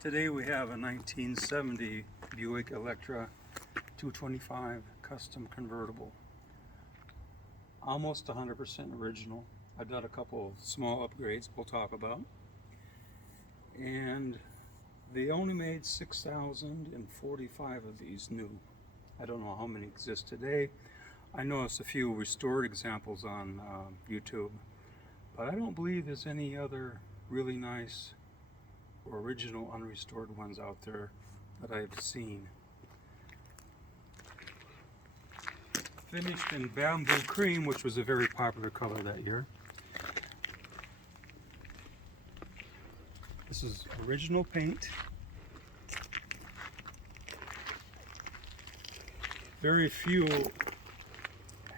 Today we have a 1970 Buick Electra 225 custom convertible. Almost 100% original. I've done a couple of small upgrades we'll talk about. And they only made 6,045 of these new. I don't know how many exist today. I noticed a few restored examples on YouTube, but I don't believe there's any other really nice original unrestored ones out there that I've seen. Finished in bamboo cream, which was a very popular color that year. This is original paint. Very few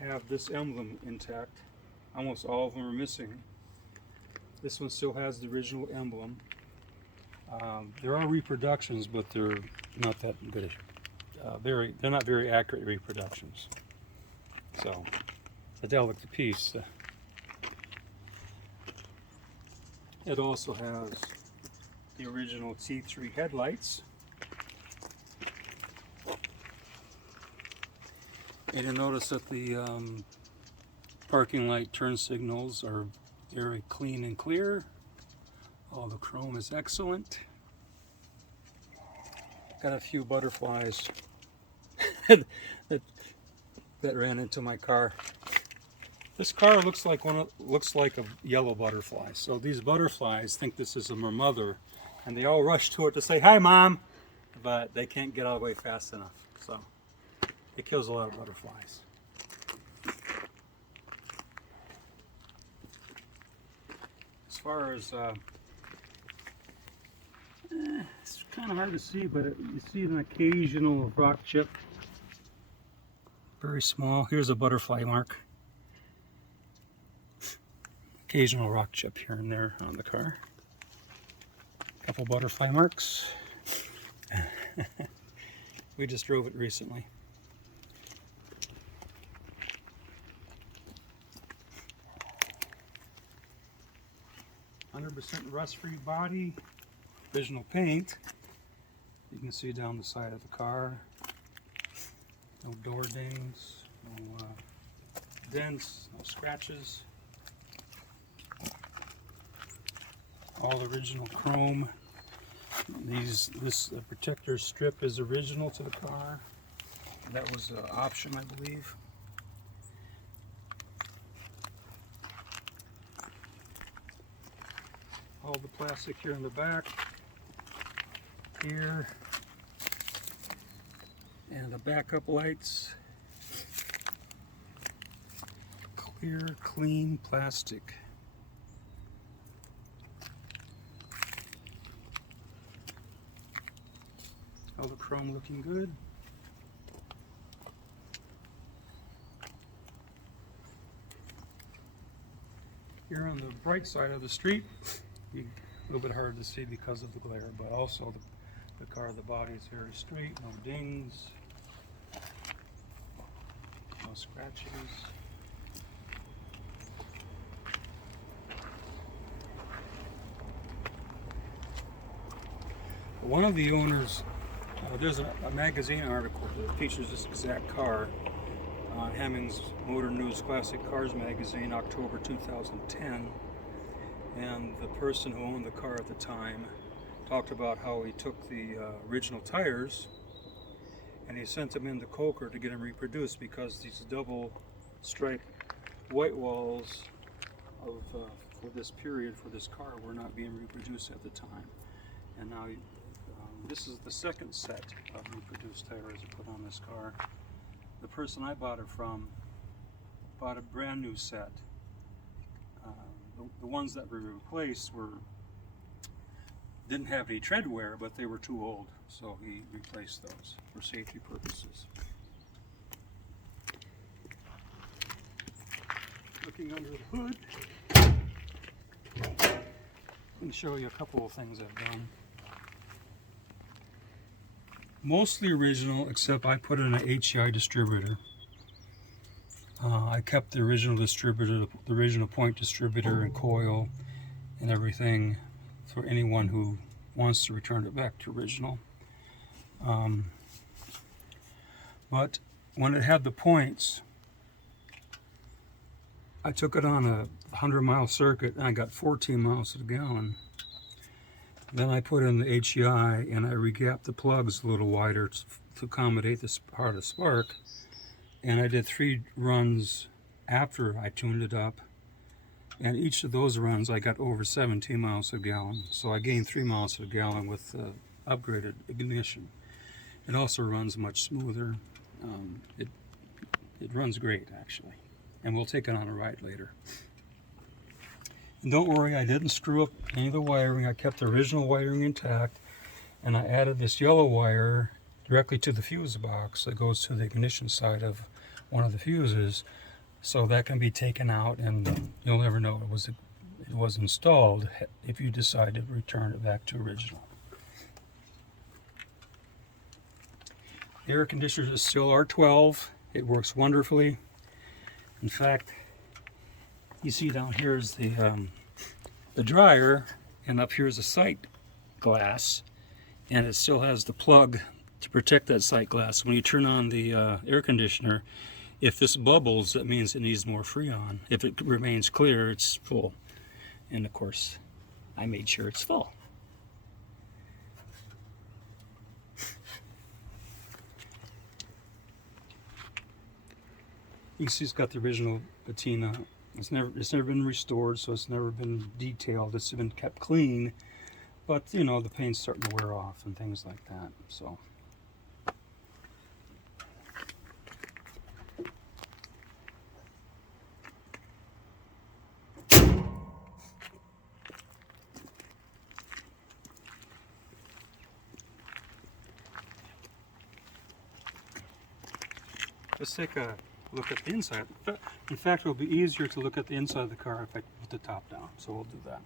have this emblem intact. Almost all of them are missing. This one still has the original emblem. There are reproductions, but they're not that good. They're not very accurate reproductions. So, a delicate piece. It also has the original T3 headlights. And you'll notice that the parking light turn signals are very clean and clear. All the chrome is excellent. Got a few butterflies that ran into my car. This car looks like a yellow butterfly. So these butterflies think this is a mother, and they all rush to it to say, "Hi, Mom," but they can't get out of the way fast enough. So it kills a lot of butterflies. As far as it's kind of hard to see, but you see an occasional rock chip. Very small. Here's a butterfly mark. Occasional rock chip here and there on the car. A couple butterfly marks. We just drove it recently. %, rust-free body. Original paint. You can see down the side of the car. No door dings, no dents, no scratches. All original chrome. This protector strip is original to the car. That was an option, I believe. All the plastic here in the back, here, and the backup lights. Clear, clean plastic. All the chrome looking good. Here on the bright side of the street, a little bit hard to see because of the glare, but also the body is very straight, no dings, no scratches. One of the owners, there's a magazine article that features this exact car on Hemmings Motor News Classic Cars magazine, October 2010. And the person who owned the car at the time talked about how he took the original tires and he sent them into Coker to get them reproduced because these double stripe white walls for this period for this car were not being reproduced at the time. And now this is the second set of reproduced tires put on this car. The person I bought it from bought a brand new set. The ones that were replaced didn't have any tread wear, but they were too old, so he replaced those for safety purposes. Looking under the hood, I can show you a couple of things I've done. Mostly original, except I put in an HEI distributor. I kept the original distributor, the original point distributor and coil and everything for anyone who wants to return it back to original. But when it had the points, I took it on a 100-mile circuit and I got 14 miles to the gallon. Then I put in the HEI and I regapped the plugs a little wider to accommodate this part of spark. And I did 3 runs after I tuned it up. And each of those runs I got over 17 miles to the gallon. So I gained 3 miles to the gallon with upgraded ignition. It also runs much smoother. It runs great, actually. And we'll take it on a ride later. And don't worry, I didn't screw up any of the wiring. I kept the original wiring intact, and I added this yellow wire directly to the fuse box that goes to the ignition side of one of the fuses, so that can be taken out and you'll never know it was installed if you decide to return it back to original. The air conditioner is still R12. It works wonderfully. In fact, you see down here is the dryer, and up here is the sight glass, and it still has the plug to protect that sight glass. When you turn on the air conditioner, if this bubbles, that means it needs more Freon. If it remains clear, it's full. And of course, I made sure it's full. You can see it's got the original patina. It's never been restored, so it's never been detailed. It's been kept clean, but you know, the paint's starting to wear off and things like that. So let's take a look at the inside. In fact, it'll be easier to look at the inside of the car if I put the top down, so we'll do that.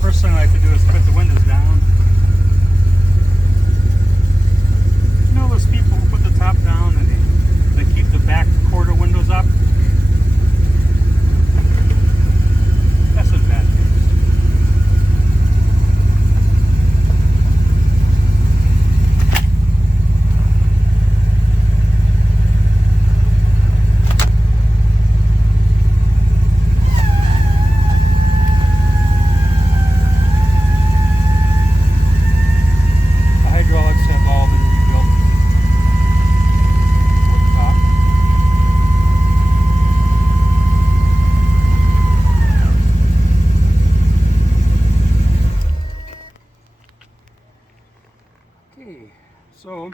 First thing I like to do is put the windows down. You know those people who put the top down and they keep the back quarter windows up? That's a bad thing. The hydraulics have all been rebuilt for the top. Okay, so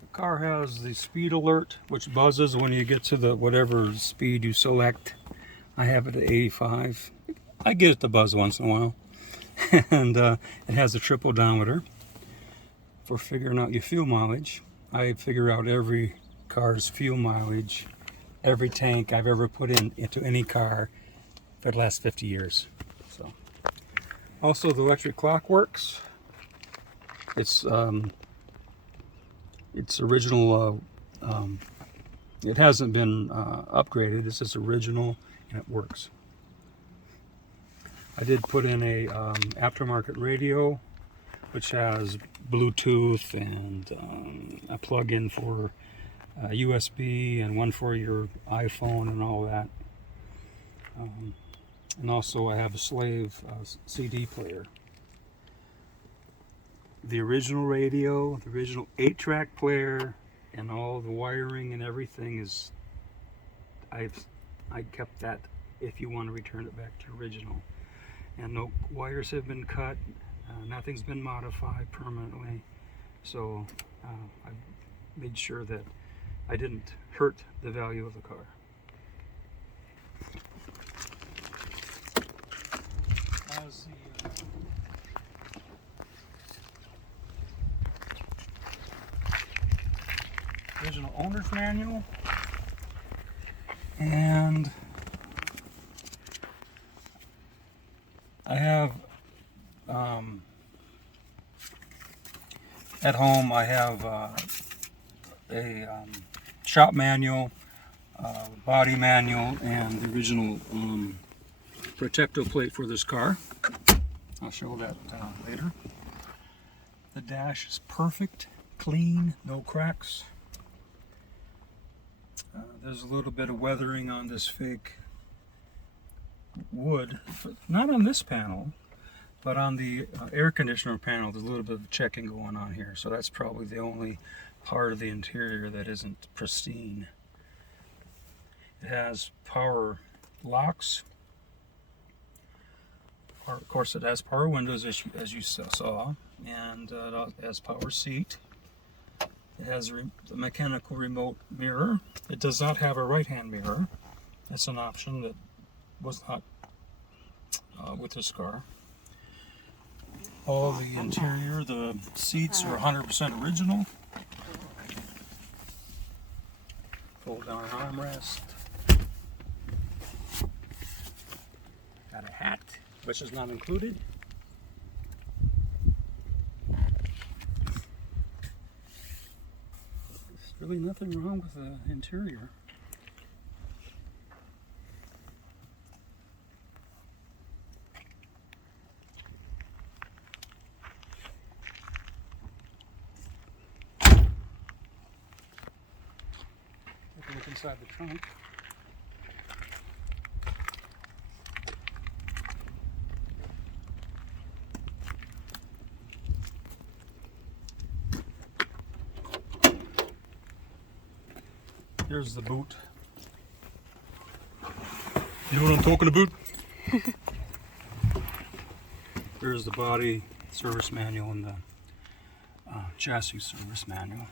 the car has the speed alert, which buzzes when you get to the whatever speed you select. I have it at 85. I get it to buzz once in a while. And it has a triple odometer for figuring out your fuel mileage. I figure out every car's fuel mileage, every tank I've ever put into any car for the last 50 years. So. Also, the electric clock works. It's original. It hasn't been upgraded. It's just original, and it works. I did put in a aftermarket radio, which has Bluetooth and a plug-in for USB and one for your iPhone and all that. And also I have a Slave CD player. The original radio, the original 8-track player, and all the wiring and everything is, I kept that if you want to return it back to original. And no wires have been cut, nothing's been modified permanently. So I made sure that I didn't hurt the value of the car. Has the original owner's manual, and I have At home I have a shop manual, body manual, and the original protector plate for this car. I'll show that later. The dash is perfect, clean, no cracks. There's a little bit of weathering on this fake wood, not on this panel, but on the air conditioner panel. There's a little bit of checking going on here, so that's probably the only part of the interior that isn't pristine. It has power locks. Of course, it has power windows, as you saw, and it has power seat. It has a mechanical remote mirror. It does not have a right-hand mirror. That's an option that was not with this car. All the interior, the seats are 100% original. Fold down armrest. Got a hat, which is not included. There's really nothing wrong with the interior. Take a look inside the trunk. Here's the boot. You know what I'm talking about? Here's the body service manual and the chassis service manual.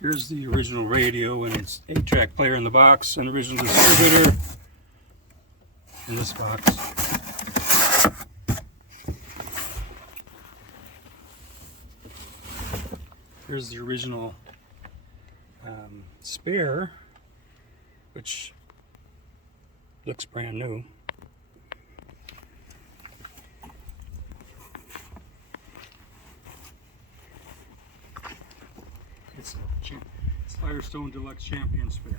Here's the original radio and its 8-track player in the box, and the original distributor in this box. Here's the original spare, which looks brand new. It's Firestone Deluxe Champion spare.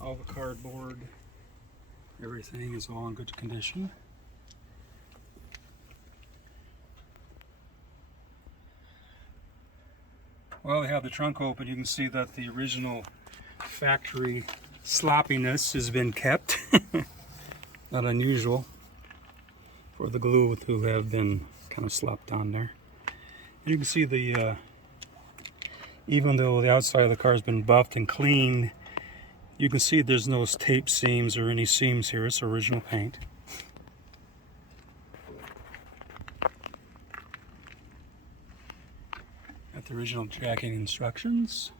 All the cardboard, everything is all in good condition. Well, we have the trunk open. You can see that the original factory sloppiness has been kept. Not unusual for the glue to have been kind of slopped on there. And you can see the, even though the outside of the car has been buffed and cleaned, you can see there's no tape seams or any seams here. It's original paint. Got the original jacking instructions.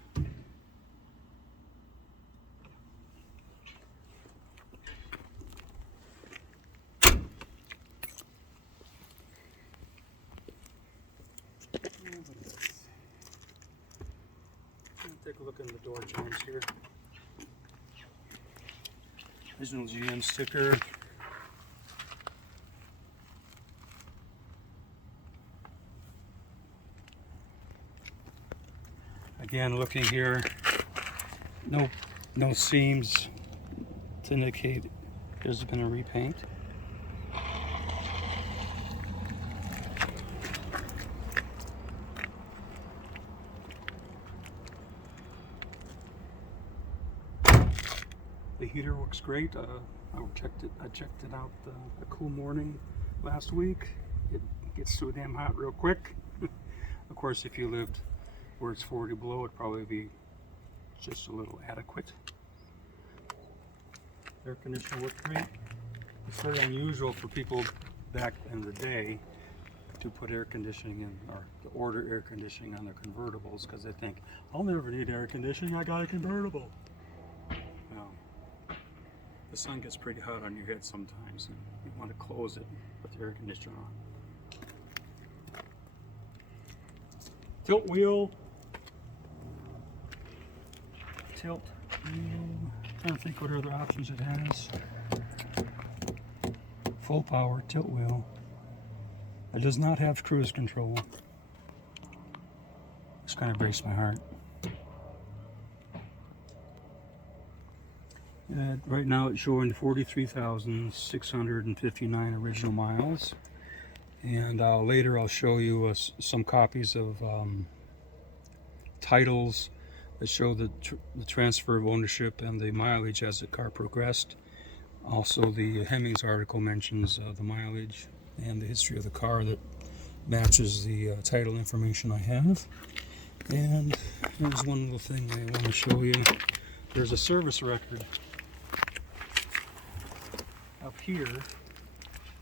Take a look in the door jambs here. Original GM sticker. Again, looking here, no seams to indicate there's been a repaint. The heater works great. I checked it out a cool morning last week. It gets so damn hot real quick. Of course, if you lived where it's 40 below, it'd probably be just a little adequate. Air conditioner worked great. It's very unusual for people back in the day to put air conditioning in, or to order air conditioning on their convertibles, because they think, I'll never need air conditioning, I got a convertible. Well, the sun gets pretty hot on your head sometimes, and you want to close it with the air conditioner on. Tilt wheel. Tilt wheel. Trying to think what other options it has. full power tilt wheel. It does not have cruise control. This kind of breaks my heart. Right now it's showing 43,659 original miles. And later I'll show you some copies of titles that show the transfer of ownership and the mileage as the car progressed. Also, the Hemmings article mentions the mileage and the history of the car that matches the title information I have. And here's one little thing I want to show you. There's a service record up here.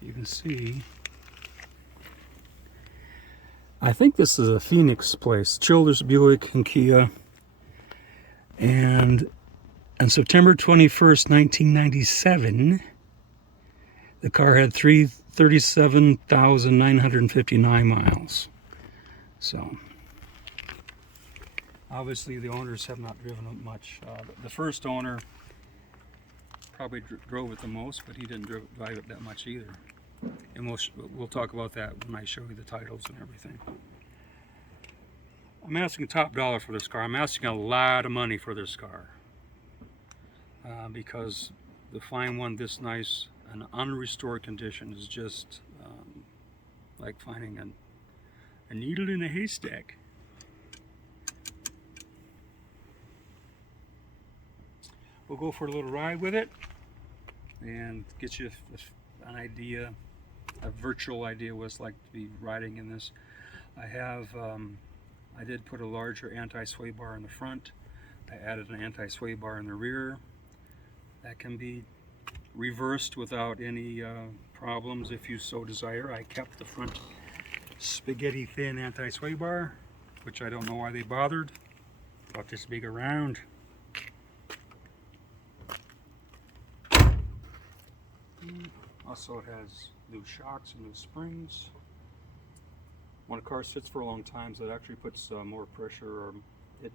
You can see. I think this is a Phoenix place, Childers, Buick, and Kia. And on September 21st, 1997, the car had 37,959 miles. So, obviously the owners have not driven it much. The first owner probably drove it the most, but he didn't drive it that much either. And we'll talk about that when I show you the titles and everything. I'm asking top dollar for this car. I'm asking a lot of money for this car. Because to find one this nice and unrestored condition is just like finding a needle in a haystack. We'll go for a little ride with it and get you an idea, a virtual idea what it's like to be riding in this. I did put a larger anti-sway bar in the front. I added an anti-sway bar in the rear. That can be reversed without any problems if you so desire. I kept the front spaghetti thin anti-sway bar, which I don't know why they bothered. About this big around. Also, it has new shocks and new springs. When a car sits for a long time, so it actually puts more pressure. The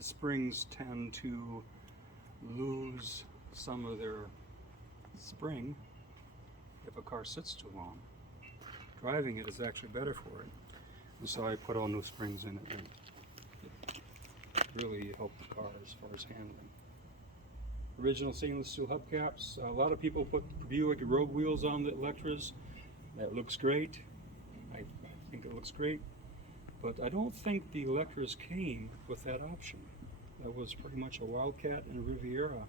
springs tend to lose some of their spring if a car sits too long. Driving it is actually better for it. And so I put all new springs in it. And it really helped the car as far as handling. Original stainless steel hubcaps. A lot of people put Buick road wheels on the Electras. That looks great. I think it looks great. But I don't think the Electras came with that option. That was pretty much a Wildcat and Riviera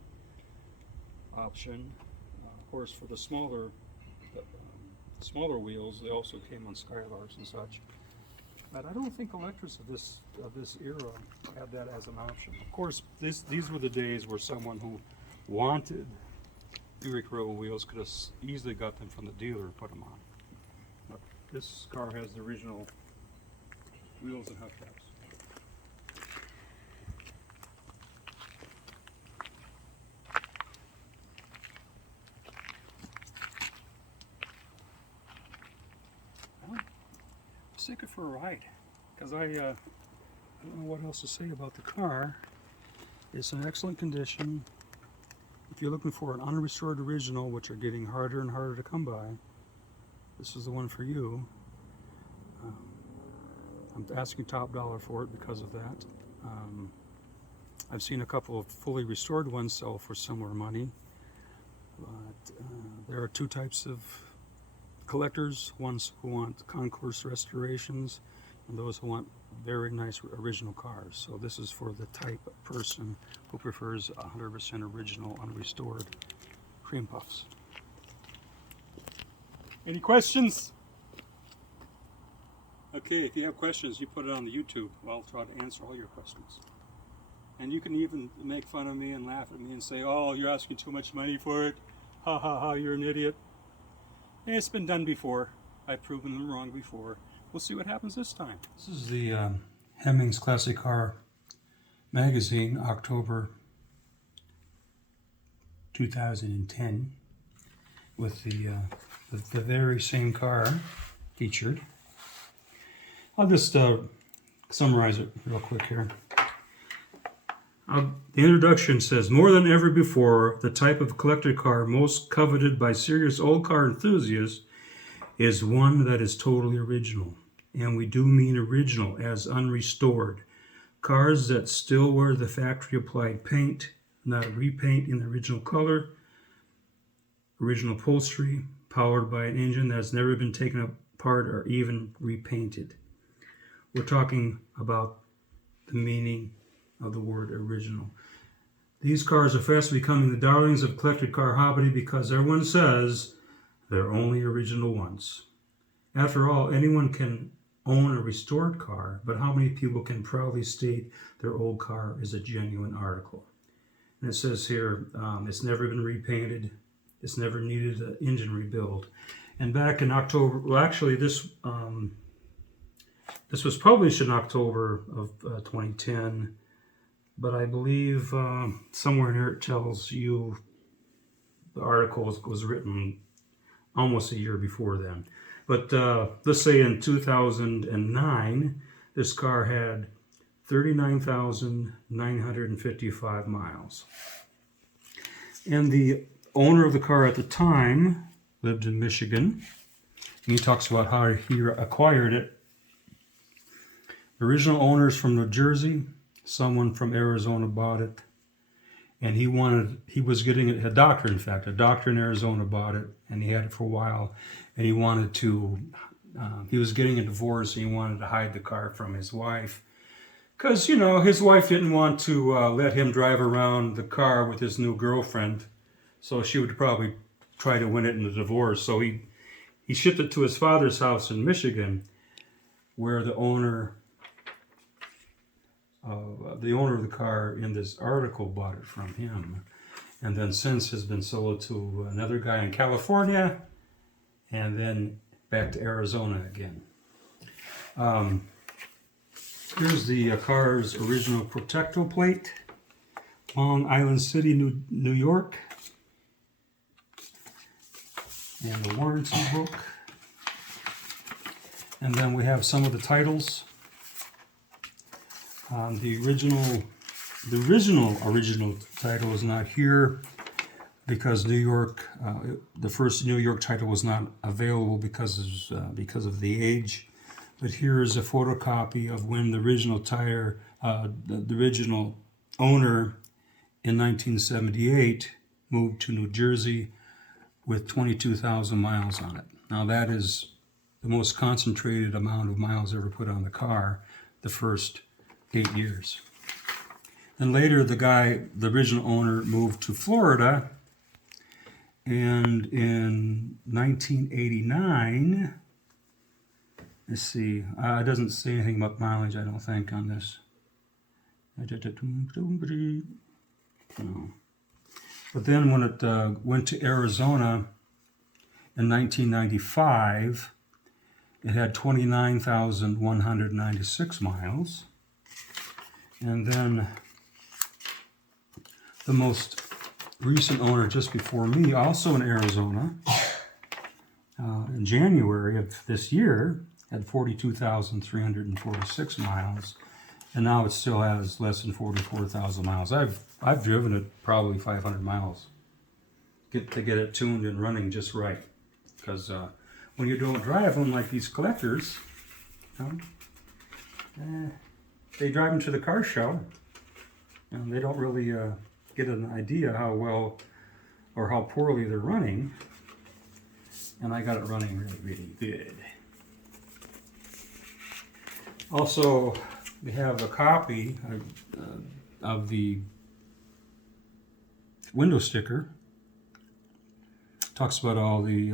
option. Of course, for the smaller wheels, they also came on Skylars and such. But I don't think Electras of this era had that as an option. Of course, these were the days where someone who wanted Buick road wheels could have easily got them from the dealer and put them on. But this car has the original wheels and hubcaps. Take it for a ride, because I don't know what else to say about the car. It's in excellent condition. If you're looking for an unrestored original, which are getting harder and harder to come by, this is the one for you. I'm asking top dollar for it because of that. I've seen a couple of fully restored ones sell for similar money, but there are two types of collectors, ones who want concourse restorations and those who want very nice original cars. So this is for the type of person who prefers 100% original unrestored cream puffs. Any questions? Okay, if you have questions, you put it on the YouTube. I'll try to answer all your questions. And you can even make fun of me and laugh at me and say, oh, you're asking too much money for it. Ha ha ha, you're an idiot. It's been done before. I've proven them wrong before. We'll see what happens this time. This is the Hemmings Classic Car magazine, October 2010, with the very same car featured. I'll just summarize it real quick here. The introduction says, more than ever before, the type of collector car most coveted by serious old car enthusiasts is one that is totally original. And we do mean original, as unrestored. Cars that still wear the factory applied paint, not repaint in the original color, original upholstery, powered by an engine that's never been taken apart or even repainted. We're talking about the meaning of the word original. These cars are fast becoming the darlings of collector car hobby because everyone says they're only original ones. After all, anyone can own a restored car, but how many people can proudly state their old car is a genuine article? And it says here, it's never been repainted, it's never needed an engine rebuild. And back in October, well, actually, this was published in October of 2010, but I believe somewhere in here it tells you the article was written almost a year before then. But let's say in 2009, this car had 39,955 miles. And the owner of the car at the time lived in Michigan. And he talks about how he acquired it. Original owners from New Jersey, someone from Arizona bought it. And he was getting it, a doctor in Arizona bought it, and he had it for a while. And he wanted to, he was getting a divorce, and he wanted to hide the car from his wife. Because, you know, his wife didn't want to let him drive around the car with his new girlfriend. So she would probably try to win it in the divorce. So he shipped it to his father's house in Michigan, where the owner of the car in this article bought it from him. And then since has been sold to another guy in California, and then back to Arizona again. Here's the car's original protecto plate, Long Island City, New York, and the warranty book. And then we have some of the titles. The original title is not here because New York, the first New York title was not available because of the age. But here is a photocopy of when the original the original owner in 1978 moved to New Jersey with 22,000 miles on it. Now that is the most concentrated amount of miles ever put on the car, the first 8 years. Then later the original owner, moved to Florida, and in 1989, let's see, it doesn't say anything about mileage, I don't think, on this. No. But then when it went to Arizona in 1995, it had 29,196 miles. And then the most recent owner just before me, also in Arizona, in January of this year, had 42,346 miles, and now it still has less than 44,000 miles. I've driven it probably 500 miles to get it tuned and running just right, because when you don't drive them like these collectors, they drive them to the car show, and they don't really get an idea how well or how poorly they're running. And I got it running really, really good. Also, we have a copy of the window sticker. Talks about all the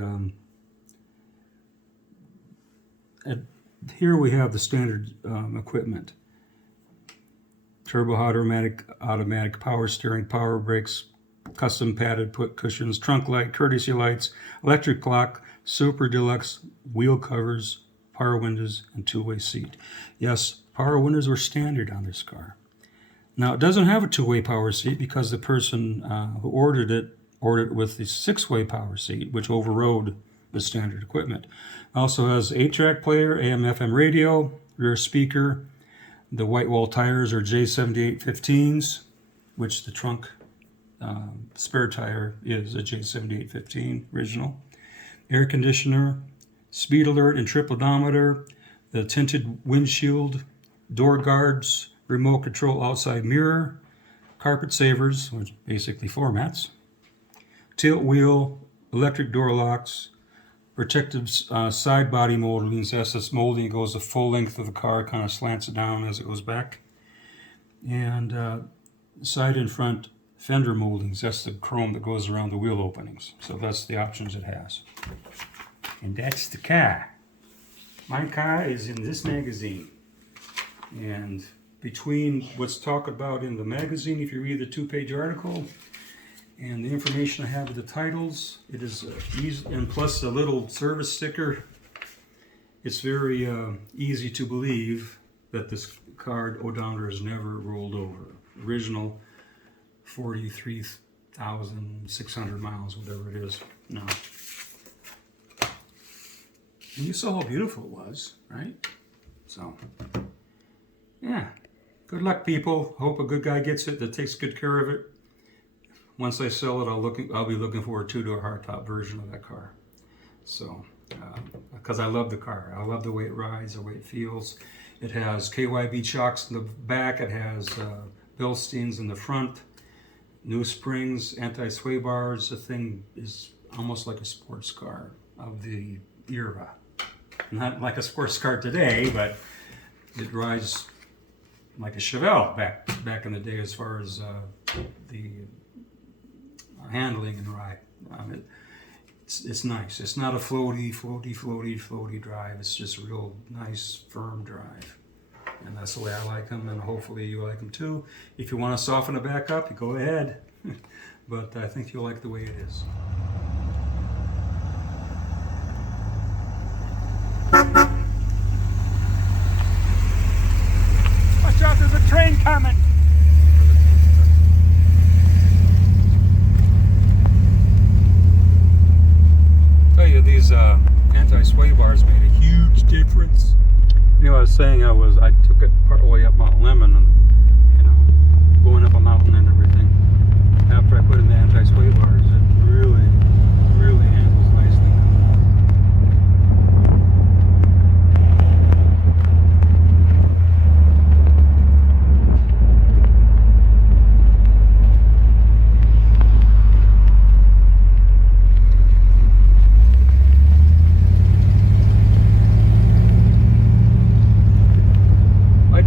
here we have the standard equipment. Turbo automatic power steering, power brakes, custom padded put cushions, trunk light, courtesy lights, electric clock, super deluxe wheel covers, power windows, and two-way seat. Yes, power windows were standard on this car. Now, it doesn't have a two-way power seat because the person who ordered it with the six-way power seat, which overrode the standard equipment. Also has 8-track player, AM/FM radio, rear speaker. The white wall tires are J7815s. which the trunk spare tire is a J7815 original. Air conditioner, speed alert and trip odometer, the tinted windshield, door guards, remote control outside mirror, carpet savers, which basically floor mats, tilt wheel, electric door locks, protective side body moldings. As this molding goes the full length of the car, kind of slants it down as it goes back. And side and front fender moldings. That's the chrome that goes around the wheel openings. So that's the options it has. And that's the car. My car is in this magazine. And between what's talked about in the magazine, if you read the 2-page article, and the information I have with the titles, it is easy, and plus a little service sticker, it's very easy to believe that this car odometer is never rolled over. Original 43,600 miles, whatever it is now. And you saw how beautiful it was, right? So, yeah. Good luck, people. Hope a good guy gets it that takes good care of it. Once I sell it, I'll be looking for a 2-door hardtop version of that car. So, because I love the car. I love the way it rides, the way it feels. It has KYB shocks in the back. It has Bilsteins in the front. New springs, anti-sway bars. The thing is almost like a sports car of the era. Not like a sports car today, but it rides like a Chevelle back in the day as far as the handling and ride. It's nice. It's not a floaty drive. It's just a real nice, firm drive. And that's the way I like them, and hopefully you like them too. If you want to soften it back up, you go ahead. But I think you'll like the way it is. Watch out, there's a train coming! Tell you, these anti-sway bars made a huge difference. You know, I was saying I took it part way up Mount Lemon, and going up a mountain and everything. After I put in the anti-sway bars, it really handles nicely.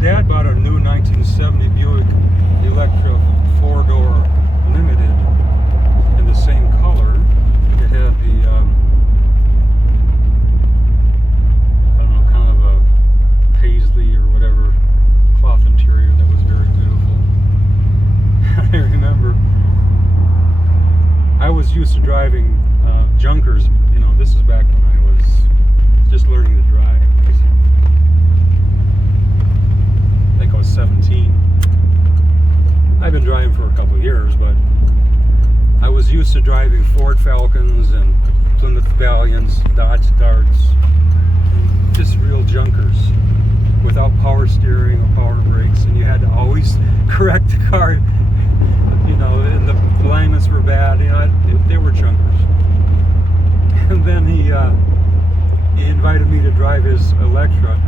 Dad bought a new 1970 Buick Electra 4-door Limited in the same color. It had the, I don't know, kind of a paisley or whatever cloth interior that was very beautiful. I remember I was used to driving junkers. This is back when I was just learning to drive. I think I was 17. I've been driving for a couple of years, but I was used to driving Ford Falcons and Plymouth Valiants, Dodge Darts, just real junkers without power steering or power brakes, and you had to always correct the car, and the alignments were bad, they were junkers. And then he invited me to drive his Electra.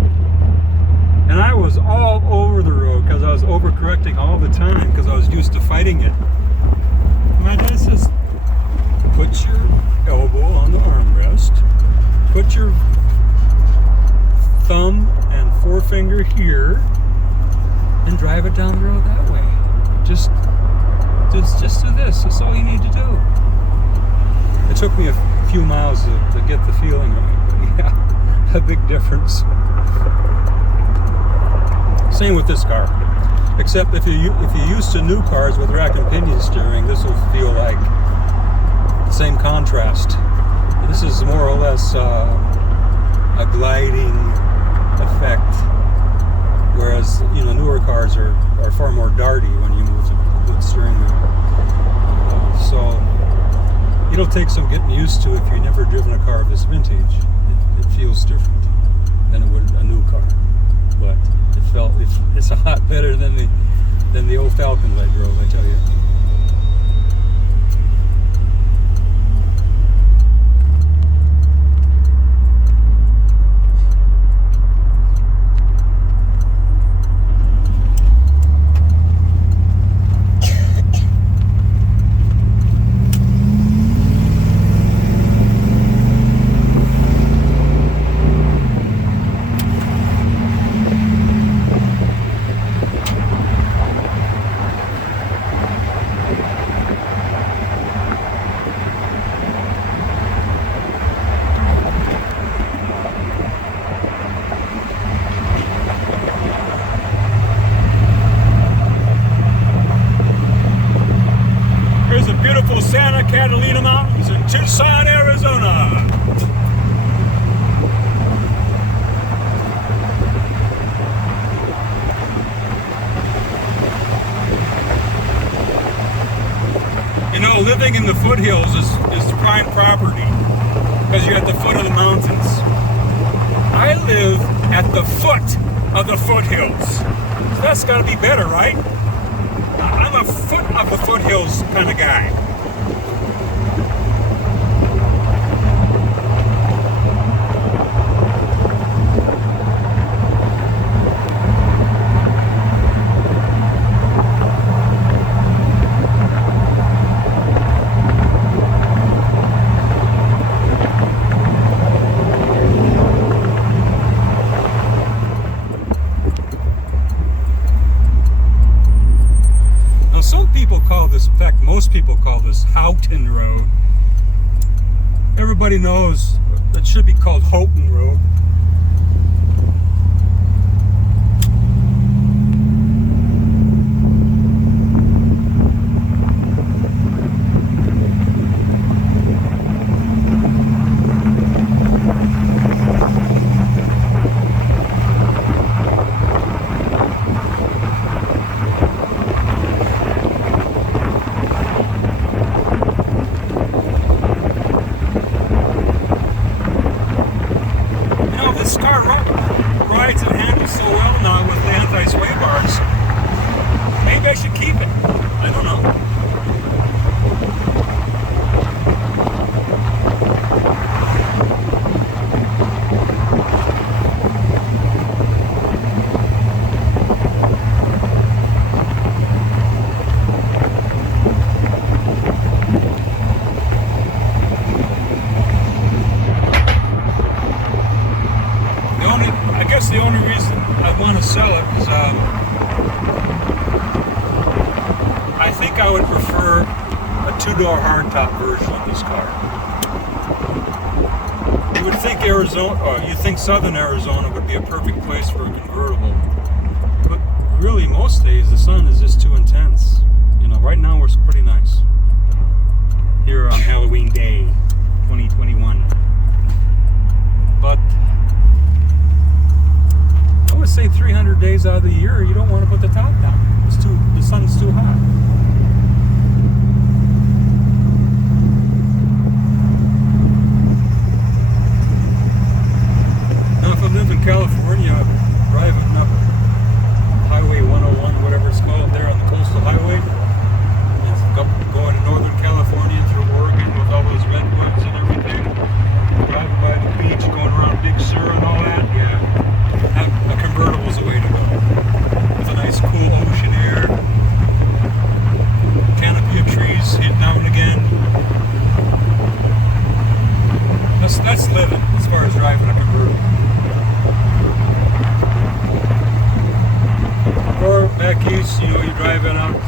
And I was all over the road because I was overcorrecting all the time because I was used to fighting it. My dad says, put your elbow on the armrest, put your thumb and forefinger here, and drive it down the road that way. Just do this. That's all you need to do. It took me a few miles to get the feeling of it, but yeah, a big difference. Same with this car, except if you're used to new cars with rack and pinion steering, this will feel like the same contrast. This is more or less a gliding effect, whereas newer cars are far more darty when you move the steering wheel. So it'll take some getting used to if you've never driven a car of this vintage. It feels different than it would a new car, but it's a lot better than the than the old Falcons I drove, I tell you. Santa Catalina Mountains in Tucson, Arizona. You know, living in the foothills is prime property because you're at the foot of the mountains. I live at the foot of the foothills. So that's got to be better, right? I'm a foot of the foothills kind of guy. In fact, most people call this Houghton Road. Everybody knows it should be called Houghton Road. The only reason I want to sell it is I think I would prefer a two-door hardtop version of this car. You would think Arizona, or you think Southern Arizona would be a perfect place for a convertible, but really most days the sun is just too intense. You know, right now we're pretty nice here on Halloween Day 2021, but I would say 300 days out of the year you don't want to put the top down. The sun's too hot. Now if I live in California, driving up Highway 101, whatever it's called, there on the coastal highway, and going to Northern California through Oregon with all those redwoods and everything, driving by the beach, going around Big Sur and all that, yeah. A convertible is the way to go. With a nice cool ocean air, canopy of trees hit now and again. That's living as far as driving a convertible. Or back east, you know, you're driving out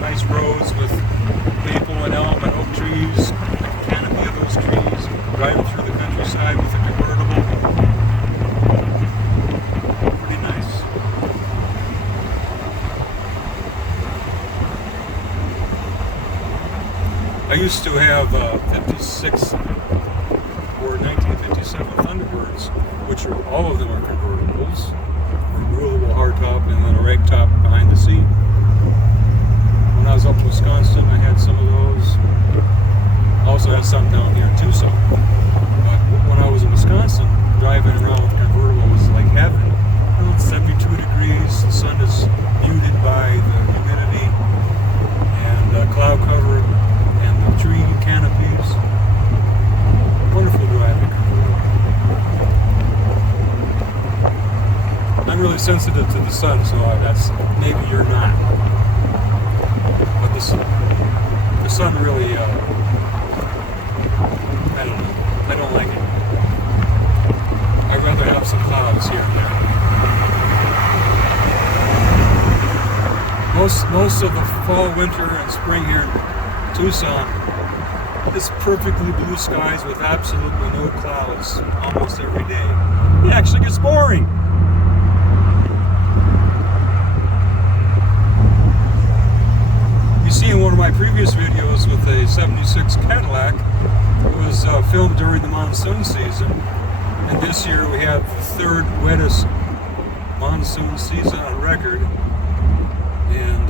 nice roads with maple and elm and oak trees, canopy of those trees, driving through the countryside with a convertible. I used to have 56 or 1957 Thunderbirds, which are all of them are convertibles, removable hardtop, and then a rag top behind the seat. When I was up in Wisconsin, I had some of those. I also had some down here in Tucson. But when I was in Wisconsin, driving around with a convertible was like heaven. Well, it's 72 degrees, the sun is muted by the humidity. sensitive to the sun, so that's maybe you're not. But the sun really, I don't know. I don't like it. I'd rather have some clouds here and there. Most of the fall, winter, and spring here in Tucson, it's perfectly blue skies with absolutely no clouds almost every day. It actually gets boring. You see in one of my previous videos with a 76 Cadillac, it was filmed during the monsoon season. And this year we have the third wettest monsoon season on record. And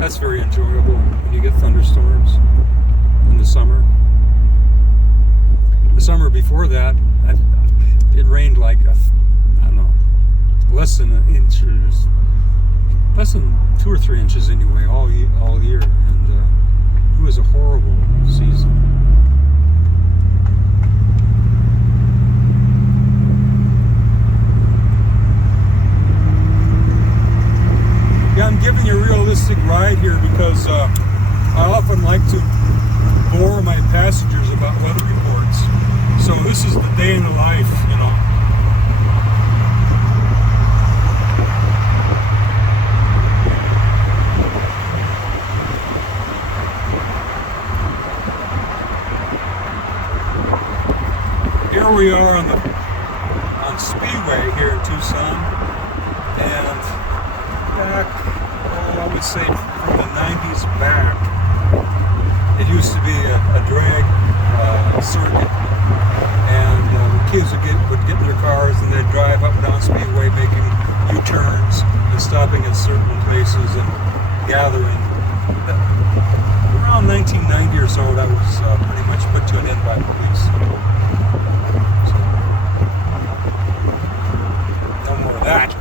that's very enjoyable when you get thunderstorms in the summer. The summer before that, it rained like, I don't know, less than an inch, less than 2 or 3 inches anyway, all year. And it was a horrible season. Yeah, I'm giving you a realistic ride here because I often like to bore my passengers about weather reports. So this is the day in the life, you know. Here we are on Speedway here in Tucson, and back, I would say from the 90s back, it used to be a drag circuit, and the kids would get in their cars and they'd drive up and down Speedway making U-turns and stopping at certain places and gathering. Around 1990 or so, that was pretty much put to an end by police. So, no more of that.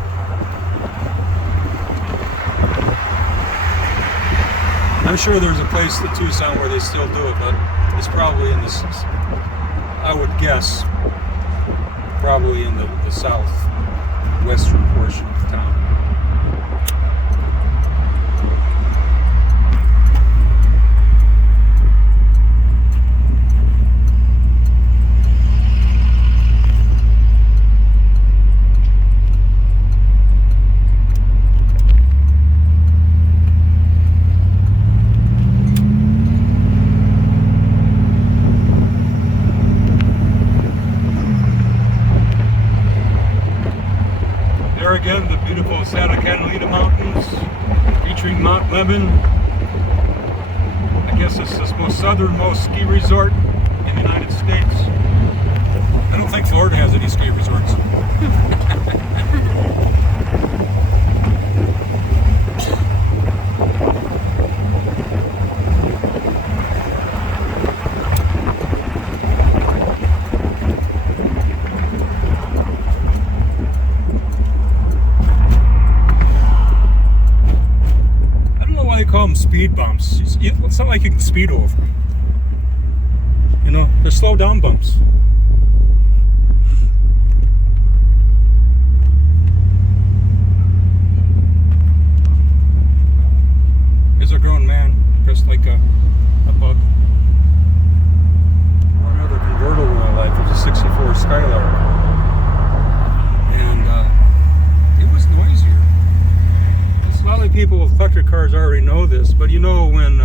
I'm sure there's a place in Tucson where they still do it, but it's probably in this, I would guess, probably in the southwestern portion of town. Again, the beautiful Santa Catalina Mountains, featuring Mount Lemmon. I guess it's the most southernmost ski resort in the United States. I don't think Florida has any ski resorts. Call them speed bumps. It's not like you can speed over them. You know, they're slow down bumps. Here's a grown man dressed like a bug. Another convertible in my life was a '64 Skylark, and it was noisier. A lot of people with electric cars already know this, but you know when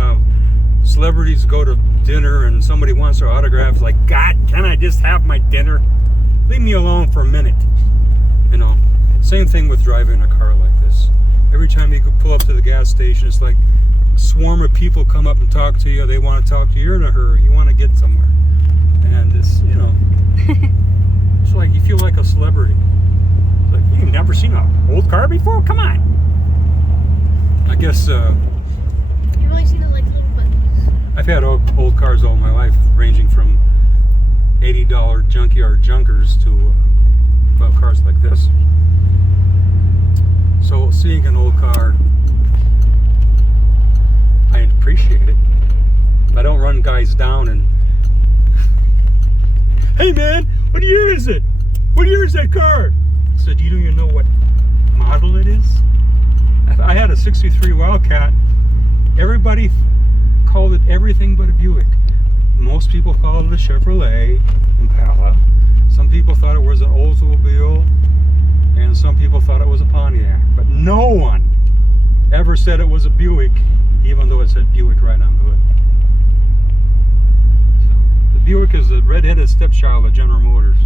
celebrities go to dinner and somebody wants their autograph, like, God, can I just have my dinner? Leave me alone for a minute. You know, same thing with driving a car like this. Every time you pull up to the gas station, it's like a swarm of people come up and talk to you. They want to talk to you. You're in a hurry. You want to get somewhere. And it's, you know, it's like you feel like a celebrity. It's like, you've never seen an old car before? Come on. I guess You've only seen it like little buggies. I've had old cars all my life, ranging from $80 junkyard junkers to well, cars like this. So seeing an old car, I appreciate it. I don't run guys down and, hey man, what year is it? What year is that car? I said, you don't even know what model it is. I had a 63 Wildcat. Everybody called it everything but a Buick. Most people called it a Chevrolet Impala. Some people thought it was an Oldsmobile, and some people thought it was a Pontiac. But no one ever said it was a Buick, even though it said Buick right on the hood. So, the Buick is the red-headed stepchild of General Motors.